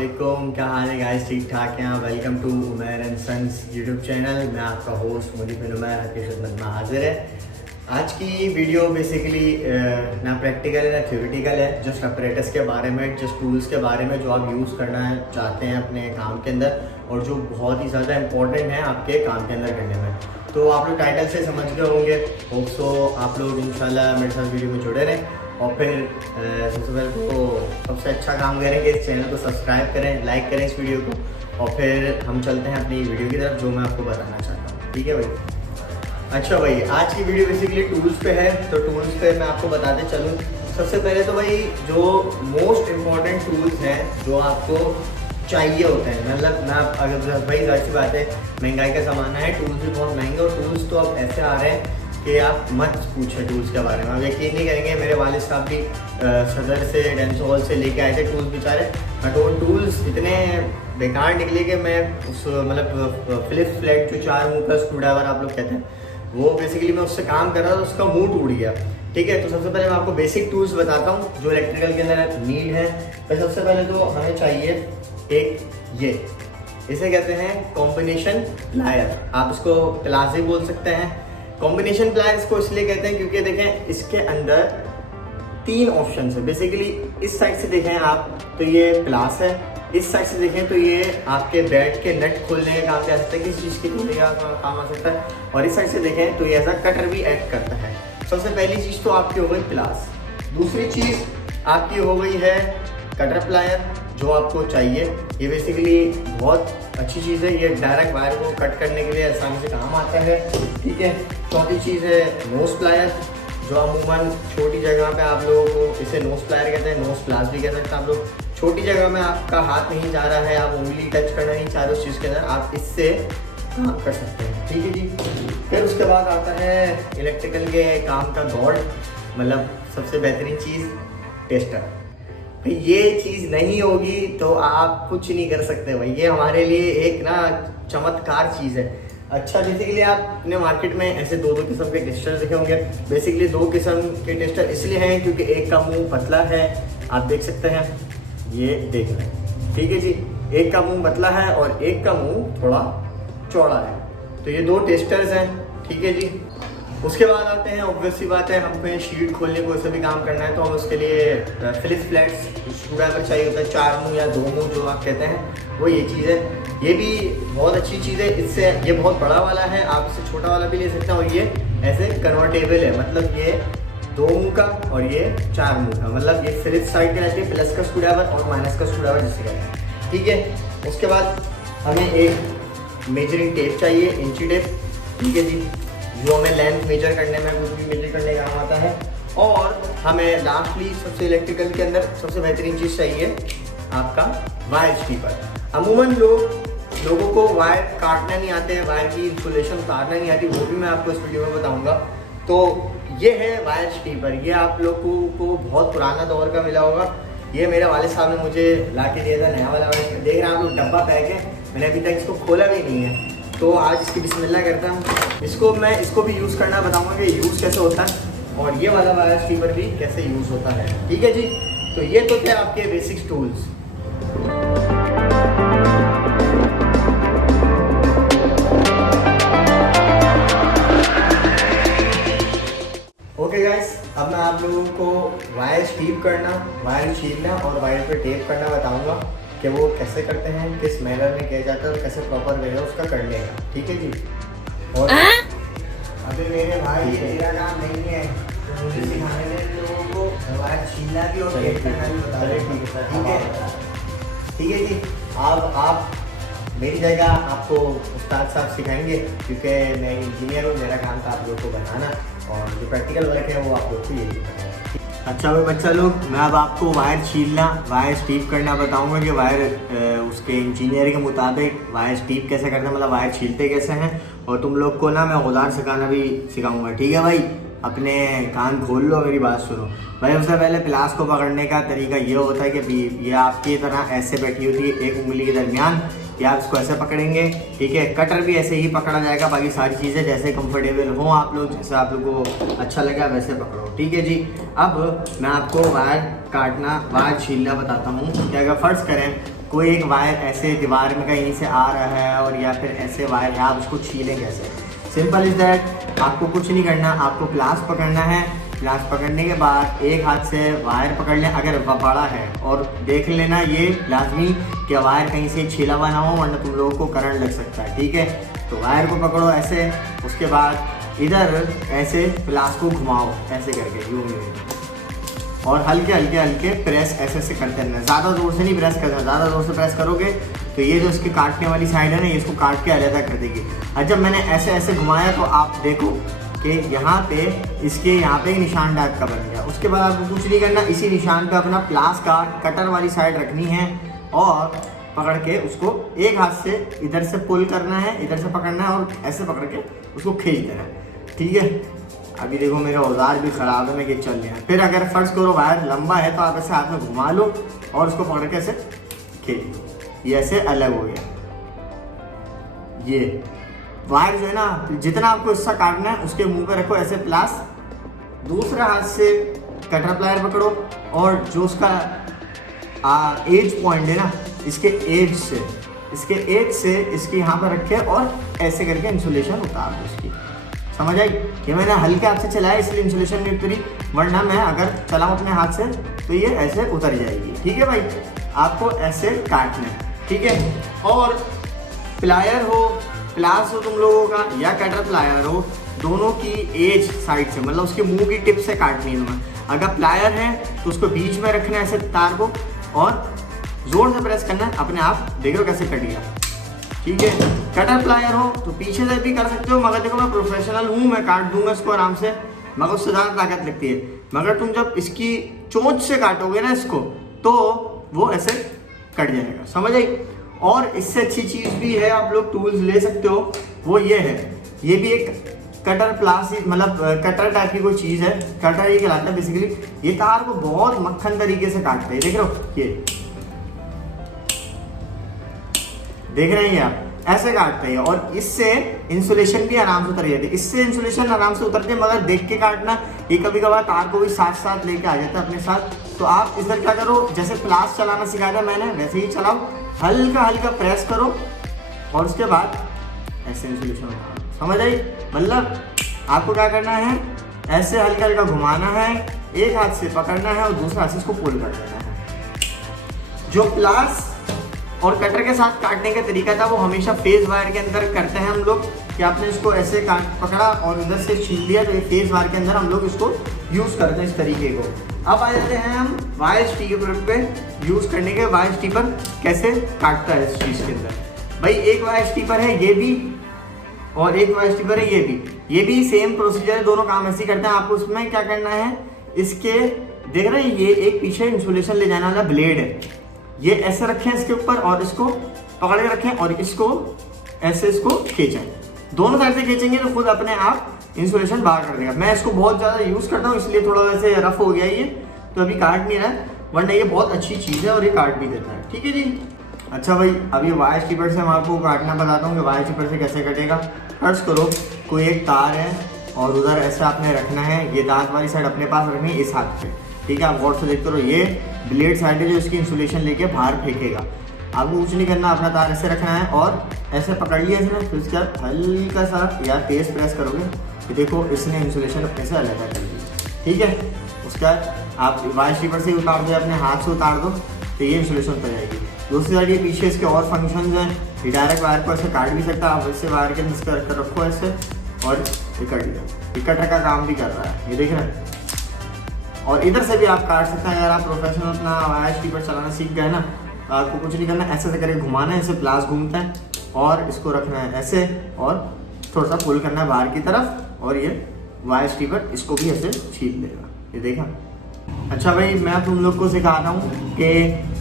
वालेकुम, क्या हाल है गाइस? ठीक ठाक हैं? Welcome to Umair and Sons YouTube channel. मैं आपका होस्ट मुनीफ बिन उमैर आपकी खिदमत में हाजिर है। आज की वीडियो बेसिकली ना प्रैक्टिकल है ना थ्योरेटिकल है, जस्ट अपरेटस के बारे में, जस्ट टूल्स के बारे में जो आप यूज़ करना है चाहते हैं अपने काम के अंदर और जो बहुत ही ज़्यादा इंपॉर्टेंट है आपके काम के अंदर करने में। तो आप लोग टाइटल से समझ गए होंगे, होप सो आप लोग इंशाल्लाह मेरे साथ वीडियो में जुड़े रहें। और फिर सबसे पहले तो सबसे अच्छा काम करेंगे, इस चैनल को सब्सक्राइब करें, लाइक करें इस वीडियो को, और फिर हम चलते हैं अपनी वीडियो की तरफ जो मैं आपको बताना चाहता हूँ। ठीक है भाई? अच्छा भाई, आज की वीडियो बेसिकली टूल्स पे है, तो टूल्स पे मैं आपको बताते चलूँ। सबसे पहले तो भाई जो मोस्ट इम्पॉर्टेंट टूल्स हैं जो आपको चाहिए होते हैं, मतलब मैं अगर भाई जाहिर सी बात है महंगाई का ज़माना है, टूल्स भी बहुत महंगे और टूल्स तो अब ऐसे आ रहे हैं कि आप मत पूछें टूल्स के बारे में। आप यकीन नहीं करेंगे, मेरे वालिद साहब भी सदर से डेंसोल से लेके आए थे टूल्स बेचारे, बट वो टूल्स इतने बेकार निकले कि मैं उस मतलब फिलिप्स फ्लैट जो 4 मुंह का स्क्रू ड्राइवर आप लोग कहते हैं, वो बेसिकली मैं उससे काम कर रहा था, उसका मुंह टूट गया। ठीक है, तो सबसे पहले मैं आपको बेसिक टूल्स बताता हूँ जो इलेक्ट्रिकल के अंदर नीड है। तो सबसे पहले तो हमें चाहिए एक ये, इसे कहते हैं कॉम्बिनेशन प्लायर, आप इसको प्लाजे बोल सकते हैं। कॉम्बिनेशन प्लायर इसको इसलिए कहते हैं क्योंकि देखें इसके अंदर 3 ऑप्शन है। बेसिकली इस साइड से देखें आप तो ये प्लास है, इस साइड से देखें तो ये आपके बेड के नट खोलने का काम आ सकता है, किसी चीज़ के खोलने का काम आ सकता है, और इस साइड से देखें तो ये एज अ कटर भी एक्ट करता है। सबसे पहली चीज़ तो आपकी हो गई प्लास। दूसरी चीज़ आपकी हो गई है कटर प्लायर जो आपको चाहिए। ये बेसिकली बहुत अच्छी चीज़ है, ये डायरेक्ट वायर को कट करने के लिए आसानी से काम आता है। ठीक है, चौथी चीज़ है नोज प्लायर जो अमूमन छोटी जगह पे आप लोगों को इसे नोज प्लायर कहते हैं, नोज प्लास भी कह सकते हैं आप लोग। छोटी जगह में आपका हाथ नहीं जा रहा है, आप उंगली टच करना नहीं चाह रहे उस चीज़ के अंदर, आप इससे काम कर सकते हैं। ठीक है जी। फिर उसके बाद आता है इलेक्ट्रिकल के काम का गॉड, मतलब सबसे बेहतरीन चीज़ टेस्टर। ये चीज़ नहीं होगी तो आप कुछ नहीं कर सकते भाई, ये हमारे लिए एक ना चमत्कार चीज़ है। अच्छा, बेसिकली आप अपने मार्केट में ऐसे 2 किस्म के टेस्टर देखे होंगे। बेसिकली 2 किस्म के टेस्टर इसलिए हैं क्योंकि एक का मुंह पतला है, आप देख सकते हैं, ये देख रहे हैं। ठीक है जी, एक का मुंह पतला है और एक का मुंह थोड़ा चौड़ा है, तो ये 2 टेस्टर्स हैं। ठीक है जी। उसके बाद आते हैं, ऑब्वियस सी बात है, हमें शीट खोलने को से भी काम करना है तो हम उसके लिए फिलिप्स फ्लैट्स स्क्रू ड्राइवर चाहिए होता है, 4 मुंह या 2 मुंह जो आप कहते हैं, वो ये चीज़ है। ये भी बहुत अच्छी चीज़ है, इससे ये बहुत बड़ा वाला है, आप इससे छोटा वाला भी ले सकते हैं, और ये ऐसे कन्वर्टेबल है, मतलब ये 2 मुंह का और ये 4 मुंह का, मतलब ये फिलिप्स साइड के रहती है, प्लस का स्क्रू ड्राइवर और माइनस का स्क्रू ड्राइवर जिसे कहते हैं। ठीक है, उसके बाद हमें एक मेजरिंग टेप चाहिए, इंची टेप। ठीक है जी, जो हमें लेंथ मेजर करने में, कुछ भी मेजर करने का काम आता है। और हमें लास्टली सबसे इलेक्ट्रिकल के अंदर सबसे बेहतरीन चीज़ चाहिए आपका वायर स्टीपर। अमूमन लोगों को वायर काटना नहीं आते हैं, वायर की इंसुलेशन उतारना नहीं आती, वो भी मैं आपको इस वीडियो में बताऊंगा। तो ये है वायर स्टीपर, ये आप लोगों को बहुत पुराना दौर का मिला होगा। ये मेरे वालिद साहब ने मुझे ला के दिया था, नया वाला देख रहे हैं आप लोग, डब्बा पैक है, मैंने अभी तक इसको खोला भी नहीं है। तो आज इसकी बिस्मिल्लाह करता हूँ, इसको भी यूज़ करना बताऊँगा कि यूज़ कैसे होता है, और ये वाला वायर स्टीपर भी कैसे यूज़ होता है। ठीक है जी, तो ये तो थे आपके बेसिक्स टूल्स। ओके गाइस, अब मैं आप लोगों को वायर स्टीप करना, वायर छीलना और वायर पे टेप करना बताऊँगा कि वो कैसे करते हैं, किस मैनर में किया जाता है और कैसे प्रॉपर वे है उसका करने का। ठीक है जी। और अगर मेरे भाई मेरा काम नहीं है तो मुझे सिखाने में लोगों को वायर छीलना भी और टेप करना भी बता रहे। ठीक है सर, ठीक है, ठीक है जी। आप मेरी जगह आपको उस्ताद साहब सिखाएंगे क्योंकि मैं इंजीनियर हूँ, मेरा काम था आप लोग को बनाना, और जो प्रैक्टिकल वर्क है वो आप लोग को यही करना है। अच्छा भाई बच्चा लोग, मैं अब आपको वायर छीलना, वायर स्टीप करना बताऊंगा कि वायर उसके इंजीनियर के मुताबिक वायर स्टीप कैसे करना, मतलब वायर छीलते कैसे हैं, और तुम लोग को ना मैं औजार सिखाना भी सिखाऊंगा। ठीक है भाई, अपने कान खोल लो, मेरी बात सुनो भाई। सबसे पहले प्लास को पकड़ने का तरीका ये होता है कि ये आपकी तरह ऐसे बैठी होती है एक उंगली के दरमियान, या आप इसको ऐसे पकड़ेंगे। ठीक है, कटर भी ऐसे ही पकड़ा जाएगा, बाकी सारी चीज़ें जैसे कंफर्टेबल हो आप लोग, जैसे आप लोग को अच्छा लगा वैसे पकड़ो। ठीक है जी। अब मैं आपको वायर काटना, वायर छीलना बताता हूँ कि अगर फ़र्ज़ करें कोई एक वायर ऐसे दीवार में कहीं से आ रहा है और या फिर ऐसे वायर है, आप उसको छीलें कैसे? सिंपल इज दैट, आपको कुछ नहीं करना, आपको प्लास पकड़ना है। प्लास पकड़ने के बाद एक हाथ से वायर पकड़ लें अगर बड़ा है, और देख लेना ये लाजमी कि वायर कहीं से छीला हुआ ना हो, वरना तुम लोगों को करंट लग सकता है। ठीक है, तो वायर को पकड़ो ऐसे, उसके बाद इधर ऐसे प्लास को घुमाओ ऐसे करके यूँ और हल्के हल्के हल्के प्रेस ऐसे ऐसे करते रहना। ज़्यादा ज़ोर से नहीं प्रेस करना, ज़्यादा ज़ोर से प्रेस करोगे तो ये जो इसके काटने वाली साइड है ना, ये इसको काट के अलग कर देगी। और जब मैंने ऐसे ऐसे घुमाया तो आप देखो कि यहाँ पे इसके यहाँ पे निशान टाइप का बन गया। उसके बाद आपको कुछ नहीं करना, इसी निशान पे अपना प्लास का कटर वाली साइड रखनी है और पकड़ के उसको एक हाथ से इधर से पुल करना है, इधर से पकड़ना है और ऐसे पकड़ के उसको खींच देना है। ठीक है, अभी देखो मेरा औजार भी ख़राब है, मैं कि चल रहा है। फिर अगर फर्ज करो वायर लंबा है तो आप ऐसे हाथ में घुमा लो और उसको पकड़ के ऐसे खींच लो, ये ऐसे अलग हो गया। ये वायर जो है ना, जितना आपको हिस्सा काटना है उसके मुंह पे रखो ऐसे प्लास, दूसरे हाथ से कटर प्लायर पकड़ो और जो उसका एज पॉइंट है ना, इसके एज से इसके यहाँ पर रखे और ऐसे करके इंसुलेशन उतार दो इसकी। समझ आई कि मैंने हल्के हाथ से चलाया इसलिए इंसुलेशन नहीं उतरी, वरना मैं अगर चलाऊँ अपने हाथ से तो ये ऐसे उतर जाएगी। ठीक है भाई, आपको ऐसे काटना है। ठीक है, और प्लायर हो, प्लास हो तुम लोगों का या कटर प्लायर हो, दोनों की एज साइड से, मतलब उसके मुंह की टिप से काटनी है तुम्हें। अगर प्लायर है तो उसको बीच में रखना है ऐसे तार को और जोर से प्रेस करना है, अपने आप देख लो कैसे कट गया। ठीक है, कटर प्लायर हो तो पीछे से भी कर सकते हो, मगर देखो मैं प्रोफेशनल हूँ, मैं काट दूंगा इसको आराम से, मगर उससे ज़्यादा ताकत लगती है। मगर तुम जब इसकी चोंच से काटोगे ना इसको तो वो ऐसे कट जाएगा। समझ आई? और इससे अच्छी चीज़ भी है, आप लोग टूल्स ले सकते हो, वो ये है, ये भी एक कटर प्लास, मतलब कटर टाइप की कोई चीज़ है, कटर ये कहलाता है बेसिकली। ये तार को बहुत मक्खन तरीके से काटते हैं, देख रहे हो, ये देख रहे हैं आप, ऐसे काटते हैं और इससे इंसुलेशन भी आराम से उतर जाती है। इससे इंसुलेशन आराम से उतरती है, मगर देख के काटना, ये कभी कभार तार को भी साथ साथ लेके आ जाता है अपने साथ। तो आप इधर क्या करो, जैसे प्लास चलाना सिखाया था मैंने वैसे ही चलाओ, हल्का हल्का प्रेस करो और उसके बाद ऐसे इंसुलेशन उतारो। समझ आई? मतलब आपको क्या करना है, ऐसे हल्का हल्का घुमाना है, एक हाथ से पकड़ना है और दूसरे हाथ से इसको पुल कर देना है। जो प्लास और कटर के साथ काटने का तरीका था वो हमेशा फेज वायर के अंदर करते हैं हम लोग, कि आपने इसको ऐसे पकड़ा और इधर से छील लिया, तो ये फेज वायर के अंदर हम लोग इसको यूज़ करते हैं इस तरीके को। अब आ जाते हैं हम वायर स्टीपर पे, यूज़ करने के वायर स्टीपर कैसे काटता है इस चीज़ के अंदर। भाई एक वायर स्टीपर है ये भी और एक वायर स्टीपर है ये भी सेम प्रोसीजर है, दोनों काम ऐसे ही करते हैं। आपको उसमें क्या करना है, इसके देख रहे हैं ये एक पीछे इंसुलेशन ले जाने वाला ब्लेड है, ये ऐसे रखें इसके ऊपर और इसको पकड़ के रखें और इसको ऐसे इसको खींचें, दोनों साइड से खींचेंगे तो खुद अपने आप इंसुलेशन बाहर कर देगा। मैं इसको बहुत ज़्यादा यूज़ करता हूँ इसलिए थोड़ा वैसे रफ हो गया ये, तो अभी काट नहीं रहा है, वरना ये बहुत अच्छी चीज़ है और ये काट भी देता है। ठीक है जी। अच्छा भाई, अभी वायर स्टीपर से मैं आपको काटना बताता हूँ कि वायर स्टीपर से कैसे कटेगा। फर्स्ट करो, कोई एक तार है और उधर ऐसे आपने रखना है, ये दांत वाली साइड अपने पास रखनी है इस हाथ पे। ठीक है, आप गौर से देखते रहो, ये ब्लेड साइड है जो इसकी इंसुलेशन लेके बाहर फेंकेगा। आपको कुछ नहीं करना, अपना तार ऐसे रखना है और ऐसे पकड़ लिया इसने, फिर उसके बाद हल्का सा या तेज प्रेस करोगे तो देखो इसने इंसुलेशन अपने से अलग कर दी। ठीक है, उसके बाद आप वायर स्टीपर से उतार दो, अपने हाथ से उतार दो तो ये इंसुलेशन उतर जाएगी। दूसरी साइड ये पीछे इसके और फंक्शन हैं, ये डायरेक्ट वायर को ऐसे काट भी सकता है, आप इससे वायर के नीचे कर रखो ऐसे और ये कट लिया, ये कटर का काम भी कर रहा है, ये देख रहे हैं। और इधर से भी आप काट सकते हैं, अगर आप प्रोफेशनल अपना वायर स्टीपर चलाना सीख गए ना, तो आपको कुछ नहीं करना, ऐसे करके घुमाना है, ऐसे प्लास घूमता है और इसको रखना है ऐसे और थोड़ा सा पुल करना है बाहर की तरफ और ये वायर स्टीपर इसको भी ऐसे छीन लेगा। ये देखा? अच्छा भाई, मैं तुम लोग को सिखा रहा हूँ कि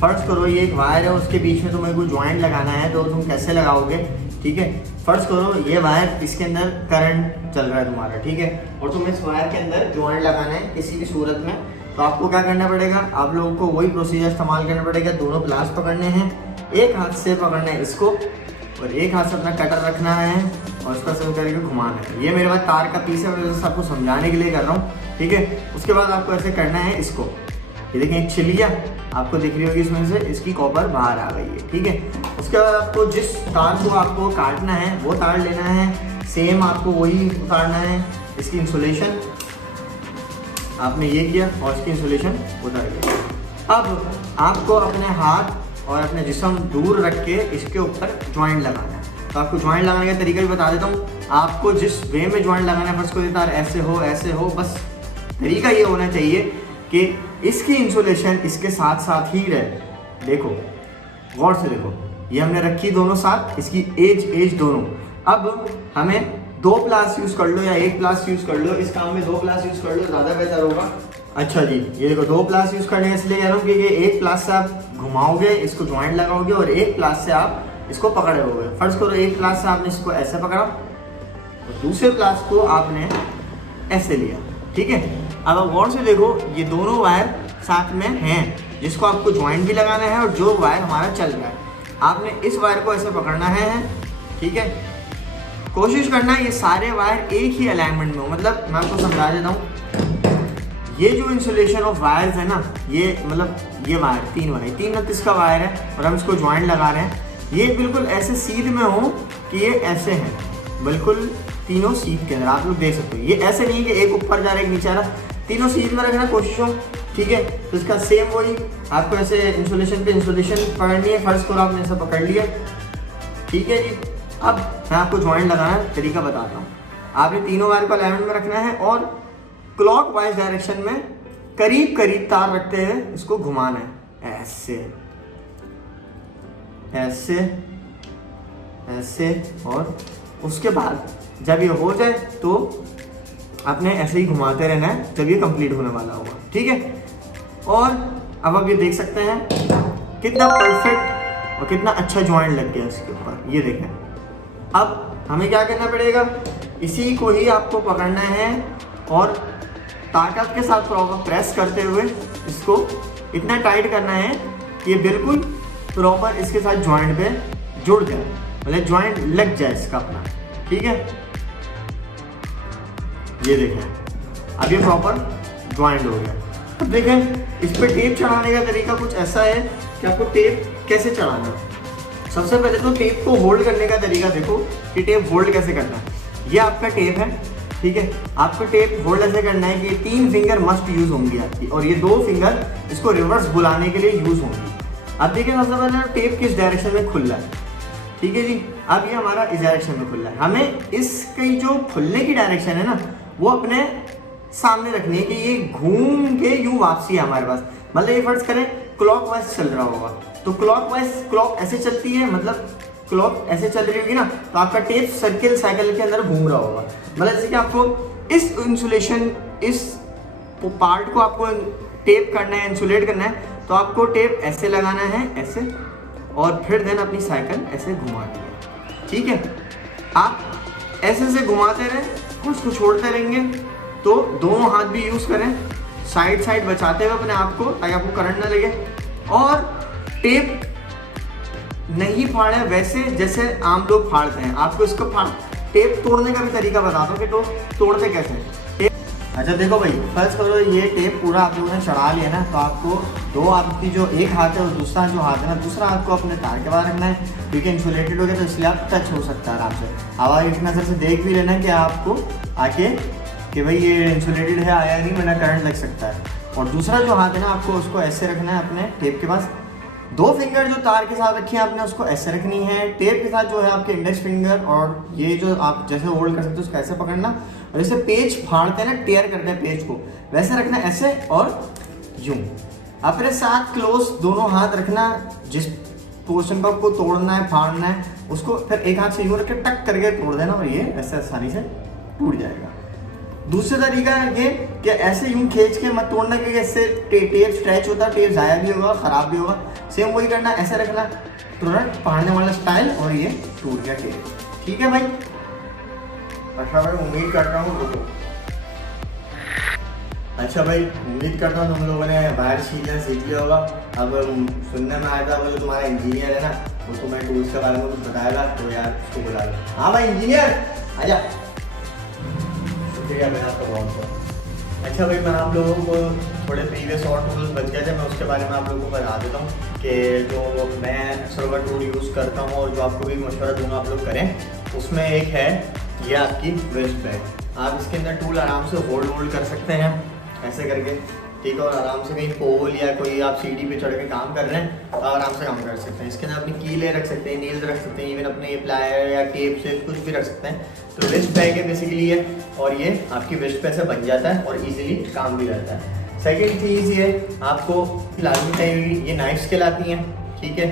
फर्स्ट करो ये एक वायर है, उसके बीच में तुम्हें कोई ज्वाइंट लगाना है, तो तुम कैसे लगाओगे। ठीक है, फर्स्ट करो ये वायर, इसके अंदर करंट चल रहा है तुम्हारा, ठीक है, और तुम्हें इस वायर के अंदर ज्वाइंट लगाना है किसी भी सूरत में। तो आपको क्या करना पड़ेगा, आप लोगों को वही प्रोसीजर इस्तेमाल करना पड़ेगा। दोनों प्लास पकड़ने हैं, एक हाथ से पकड़ना है इसको और एक हाथ से अपना कटर रखना है और उसका सही करके घुमाना है। ये मेरे पास तार का पीस है, मैं आपको समझाने के लिए कर रहा हूँ। ठीक है, उसके बाद आपको ऐसे करना है इसको, ये देखें एक छिल गया, आपको दिख रही होगी इसमें से इसकी कॉपर बाहर आ गई है। ठीक है, उसके बाद आपको जिस तार को आपको काटना है वो तार लेना है, सेम आपको वही उतारना है। इसकी इंसुलेशन आपने ये किया और इसकी इंसुलेशन उतार गया। अब आपको अपने हाथ और अपने जिस्म दूर रख के इसके ऊपर जॉइंट लगाना है। तो आपको जॉइंट लगाने का तरीका भी बता देता हूँ। आपको जिस वे में जॉइंट लगाना है, फर्स्ट को तार ऐसे हो, बस तरीका ये होना चाहिए कि इसकी इंसुलेशन इसके साथ साथ ही रहे। देखो गौर से देखो, ये हमने रखी दोनों साथ, इसकी एज दोनों। अब हमें 2 प्लास यूज़ कर लो या 1 प्लास यूज़ कर लो, इस काम में 2 प्लास यूज़ कर लो, ज़्यादा बेहतर होगा। अच्छा जी, ये देखो 2 प्लास यूज़ करने इसलिए कह रहा हूँ क्योंकि 1 प्लास से आप घुमाओगे, इसको जॉइंट लगाओगे और 1 प्लास से आप इसको पकड़े होगे। फर्स्ट करो 1 प्लास से आपने इसको ऐसे पकड़ा और दूसरे प्लास को आपने ऐसे लिया। ठीक है, अब आप गौर से देखो ये दोनों वायर साथ में हैं, जिसको आपको जॉइंट भी लगाना है और जो वायर हमारा चल रहा है आपने इस वायर को ऐसे पकड़ना है। ठीक है, कोशिश करना है ये सारे वायर एक ही अलाइनमेंट में हो। मतलब मैं आपको समझा देता हूँ, ये जो इंसुलेशन ऑफ वायर्स है ना, ये मतलब ये वायर 3 नतीस का वायर है और हम इसको जॉइंट लगा रहे हैं, ये बिल्कुल ऐसे सीध में हो कि ये ऐसे हैं, बिल्कुल तीनों सीध के अंदर। आप लोग देख सकते हो ये ऐसे नहीं कि एक ऊपर जा रहा है एक नीचे आ रहा, तीनों सीध में रखना कोशिश हो। ठीक है, तो इसका सेम वही आपको ऐसे इंसुलेशन पे इंसुलेशन पकड़नी है। फर्स्ट को आपने ऐसा पकड़ लिया। ठीक है जी, अब मैं आपको जॉइंट लगाना तरीका बताता हूँ। आपने तीनों वायर को अलाइनमेंट में रखना है और क्लॉक वाइज डायरेक्शन में करीब करीब तार रखते हुए इसको घुमाना है, ऐसे और उसके बाद जब ये हो जाए तो आपने ऐसे ही घुमाते रहना है जब ये कंप्लीट होने वाला होगा। ठीक है, और अब आप ये देख सकते हैं कितना परफेक्ट और कितना अच्छा जॉइंट लग गया इसके ऊपर। ये देखें, अब हमें क्या करना पड़ेगा, इसी को ही आपको पकड़ना है और ताकत के साथ प्रॉपर प्रेस करते हुए इसको इतना टाइट करना है कि ये बिल्कुल प्रॉपर इसके साथ जॉइंट पे जुड़ जाए, मतलब जॉइंट लग जाए इसका अपना। ठीक है, ये देखें अब ये प्रॉपर जॉइंट हो गया। अब देखें इस पे टेप चढ़ाने का तरीका कुछ ऐसा है कि आपको टेप कैसे चढ़ाना है। सबसे पहले तो टेप को होल्ड करने का तरीका देखो कि टेप होल्ड कैसे करना है। ये आपका टेप है। ठीक है, आपको टेप होल्ड ऐसे करना है कि 3 फिंगर मस्ट यूज होंगी आपकी और ये 2 फिंगर इसको रिवर्स बुलाने के लिए यूज होंगी। अब देखिए सबसे पहले टेप किस डायरेक्शन में खुल रहा है। ठीक है जी, अब ये हमारा इस डायरेक्शन में खुल रहा है। हमें इसकी जो खुलने की डायरेक्शन है ना वो अपने सामने रखनी है कि ये घूम के यूं वापसी है हमारे पास। मतलब ये फर्ज करें क्लॉकवाइज चल रहा होगा तो क्लॉक ऐसे चलती है, मतलब क्लॉक ऐसे चल रही होगी ना तो आपका टेप साइकिल के अंदर घूम रहा होगा। मतलब जैसे कि आपको इस इंसुलेशन इस पार्ट को आपको टेप करना है, इंसुलेट करना है, तो आपको टेप ऐसे लगाना है ऐसे और फिर देन अपनी साइकिल ऐसे घुमानी है। ठीक है, आप ऐसे घुमाते रहें, उसको छोड़ते रहेंगे तो दोनों हाथ भी यूज करें, साइड बचाते हुए अपने आप को ताकि आपको करंट ना लगे। और टेप नहीं फाड़े वैसे जैसे आम लोग फाड़ते हैं, आपको इसको टेप तोड़ने का भी तरीका बताता हूँ कि तो तोड़ते कैसे हैं। अच्छा देखो भाई, फर्स्ट करो ये टेप पूरा आप लोगों ने चढ़ा लिया ना तो आपको 2 आपकी जो एक हाथ है और दूसरा जो हाथ है ना, दूसरा हाथ को अपने तार के बाहर रखना है क्योंकि इंसुलेटेड हो गया तो इसलिए आप टच हो सकता है आराम से। अब आप एक नज़र से देख भी लेना कि आपको आके कि भाई ये इंसुलेटेड है आया नहीं, वरना करंट लग सकता है। और दूसरा जो हाथ है ना आपको उसको ऐसे रखना है अपने टेप के पास। 2 फिंगर जो तार के साथ रखी है आपने उसको ऐसे रखनी है, टेप के साथ जो है आपके इंडेक्स फिंगर और ये जो आप जैसे होल्ड कर सकते हो उसको ऐसे पकड़ना और जैसे पेज फाड़ते हैं ना, टेयर करते हैं पेज को, वैसे रखना ऐसे और यूं। अपने साथ क्लोज दोनों हाथ रखना, जिस पोर्शन को आपको तोड़ना है फाड़ना है उसको फिर एक हाथ से यूं रख के टक करके तोड़ देना और ये ऐसे आसानी से टूट जाएगा। दूसरा तरीका है ये कि ऐसे यूं खींच के मत तोड़ना क्योंकि इससे टेप स्ट्रेच होता है, टेप ज़ाया भी होगा, ख़राब भी होगा। सेम वही करना, ऐसे रखना तुरंत पकड़ने वाला स्टाइल और ये टूट गया टेप। ठीक है भाई, अच्छा भाई उम्मीद करता हूँ अच्छा भाई उम्मीद करता हूँ तुम लोगों ने बाहर सीख लिया होगा। अब सुनने में आया था बोले तुम्हारा इंजीनियर है ना, वो तुम्हें टूल्स के बारे में कुछ बताएगा तो यार उसको बुला लो। हाँ भाई इंजीनियर आजा। शुक्रिया भाई आपका बहुत बहुत। अच्छा भाई, मैं आप लोगों को थोड़े प्रीवियस और टूल्स बच गए थे, मैं उसके बारे में आप लोगों को बता देता हूँ कि जो मैं सर्वर टूल यूज़ करता हूँ और जो आपको भी मशवरा दूंगा आप लोग करें। उसमें एक है ये आपकी वेस्ट बैग। आप इसके अंदर टूल आराम से होल्ड कर सकते हैं ऐसे करके, ठीक है, और आराम से कहीं पोल या कोई आप सीढ़ी पे चढ़ के काम कर रहे हैं तो आराम से काम कर सकते हैं। इसके अंदर अपनी कीलें रख सकते हैं, नील्स रख सकते हैं, इवन अपने ये प्लायर या टेप से कुछ भी रख सकते हैं। तो वेस्ट बैग है बेसिकली ये, और ये आपकी वेस्ट पे से बन जाता है और इजीली काम भी रहता है। सेकेंड चीज़ ये आपको लाजमी चाहिए, ये नाइफ्स कहलाती हैं, ठीक है।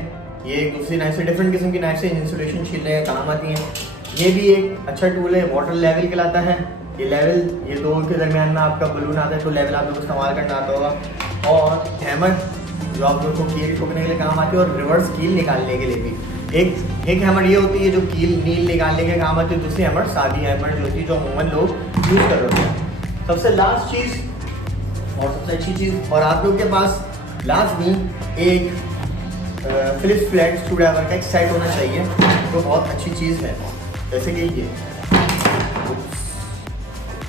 ये एक दूसरी नाइफ से, डिफरेंट किस्म की नाइफ से इंसुलेशन छीलने का काम आती हैं। ये भी एक अच्छा टूल है, वाटर लेवल कहलाता है। ये लेवल, ये दो के दरमियान में आपका बलून आता है तो लेवल आप लोग को इस्तेमाल करना आता होगा। और हैमर जो आप लोग को कील ठोकने के लिए काम आती है और रिवर्स कील निकालने के लिए भी। एक हैमर ये होती है जो नील निकालने के काम आती है, दूसरी हैमर सादी हैमर जो होती है जो अमूमन लोग यूज़ कर रहे हैं। सबसे लास्ट चीज़ और सबसे अच्छी चीज़, और आप लोग के पास लाजमी एक फिलिप्स फ्लैट स्क्रूड्राइवर का एक सेट होना चाहिए जो बहुत अच्छी चीज़ है, जैसे कि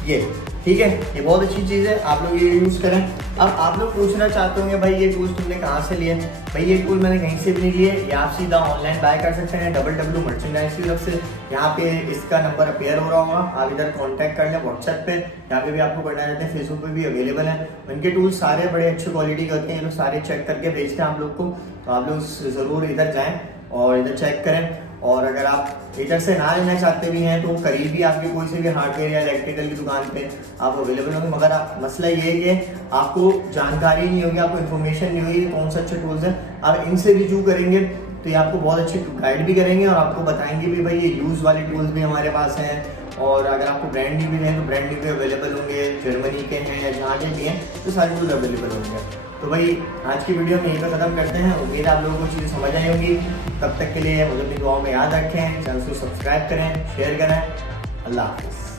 ये ठीक है, ये बहुत अच्छी चीज़ है, आप लोग ये यूज़ करें। अब आप लोग पूछना चाहते होंगे भाई ये टूल्स तुमने कहाँ से लिए? भाई ये टूल मैंने कहीं से भी नहीं लिए, ये आप सीधा ऑनलाइन बाय कर सकते हैं www मर्चेंडाइज की तरफ से। यहाँ पे इसका नंबर अपीयर हो रहा होगा, आप इधर कांटेक्ट कर लें व्हाट्सएप पे, यहाँ पे भी आपको करना चाहते हैं, फेसबुक पे भी अवेलेबल है। इनके टूल्स सारे बड़े अच्छी क्वालिटी के होते हैं, ये लोग सारे चेक करके भेजते हैं आप लोग को, तो आप लोग ज़रूर इधर जाएँ और इधर चेक करें। और अगर आप इधर से ना लेना चाहते भी हैं तो करीब भी आपके कोई से भी हार्डवेयर या इलेक्ट्रिकल की दुकान पे आप अवेलेबल होंगे, मगर मसला ये है कि आपको जानकारी नहीं होगी, आपको इन्फॉर्मेशन नहीं होगी कौन सा अच्छे टूल्स हैं। आप इनसे रिव्यू करेंगे तो ये आपको बहुत अच्छी गाइड भी करेंगे और आपको बताएंगे भी भाई ये यूज़ वाले टूल्स भी हमारे पास हैं। और अगर आपको ब्रांड न्यू भी हैं तो ब्रांड न्यू भी अवेलेबल होंगे, जर्मनी के हैं या जहाँ के भी हैं तो सारे टूल्स अवेलेबल होंगे। तो भाई आज की वीडियो हम यहीं पर ख़त्म करते हैं। उम्मीद है आप लोगों को चीज़ें समझ आई होंगी। तब तक के लिए मुझे अपनी दुआओं में याद रखें, चैनल को सब्सक्राइब करें, शेयर करें। अल्लाह हाफिज़।